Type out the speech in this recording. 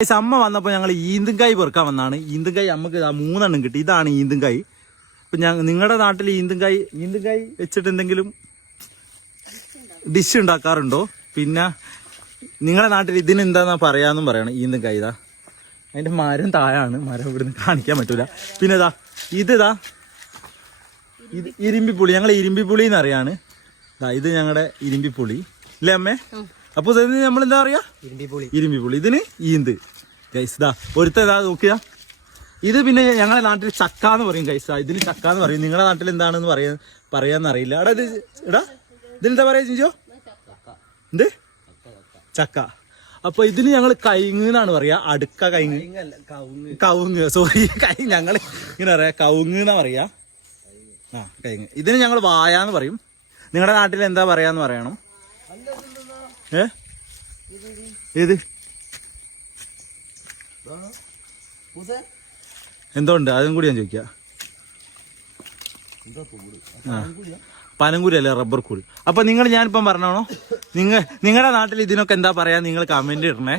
അമ്മ വന്നപ്പോൾ ഞങ്ങൾ ഈന്തുംകായ് പെറുക്കാൻ വന്നാണ്. ഈന്തുംകായ് നമുക്ക് 3 എണ്ണം കിട്ടി. ഇതാണ് ഈന്തുംകായ്. ഇപ്പം നിങ്ങളുടെ നാട്ടിൽ ഈന്തുംകായ് വെച്ചിട്ട് എന്തെങ്കിലും ഡിഷ് ഉണ്ടാക്കാറുണ്ടോ? പിന്നെ നിങ്ങളുടെ നാട്ടിൽ ഇതിന് എന്താന്നാ പറയാന്നും പറയണം. ഈന്തുംകായ് ഇതാ അതിൻ്റെ മരം താഴാണ്. മരം ഇവിടുന്ന് കാണിക്കാൻ പറ്റൂല. പിന്നെ ഇത് ഇരുമ്പിപ്പുളി. ഞങ്ങൾ ഇരുമ്പിപ്പുളി എന്നറിയാണ്. ഇത് ഞങ്ങളുടെ ഇരുമ്പിപ്പുളി ഇല്ലേ അമ്മേ? അപ്പോൾ ഇതിന് നമ്മൾ എന്താ പറയാ? ഇരുമ്പിപ്പുളി. ഇതിന് ഈന്ത് ഗൈസ്. ഒരുത്തതാ നോക്കിയാ. ഇത് പിന്നെ ഞങ്ങളുടെ നാട്ടിൽ ചക്ക എന്ന് പറയും ഗൈസ്. ഇതിന് ചക്ക എന്ന് പറയും. നിങ്ങളുടെ നാട്ടിൽ എന്താണെന്ന് പറയാന്നറിയില്ല. എടാ ഇതിനെന്താ പറയാ ചിഞ്ചോ? എന്ത് ചക്ക? അപ്പൊ ഇതിന് ഞങ്ങൾ കൈങ്ങ് എന്നാണ് പറയാ. അടുക്ക കൈങ്ങ്, കവുങ്ങ്. സോറി, ഞങ്ങൾ ഇങ്ങനെ പറയാ കവുങ്ങ് എന്നാ പറയാ. കൈങ്ങ്. ഇതിന് ഞങ്ങൾ വായാന്ന് പറയും. നിങ്ങളുടെ നാട്ടിൽ എന്താ പറയാന്ന് പറയണം. ഏത് എന്തോ ഉണ്ട്, അതും കൂടി ഞാൻ ചോദിക്കാം. പനങ്കൂരി അല്ലേ, റബ്ബർ കൂടി. അപ്പൊ ഞാനിപ്പം പറഞ്ഞോ, നിങ്ങളുടെ നാട്ടിൽ ഇതിനൊക്കെ എന്താ പറയാ? നിങ്ങൾ കമന്റ് ഇടണേ.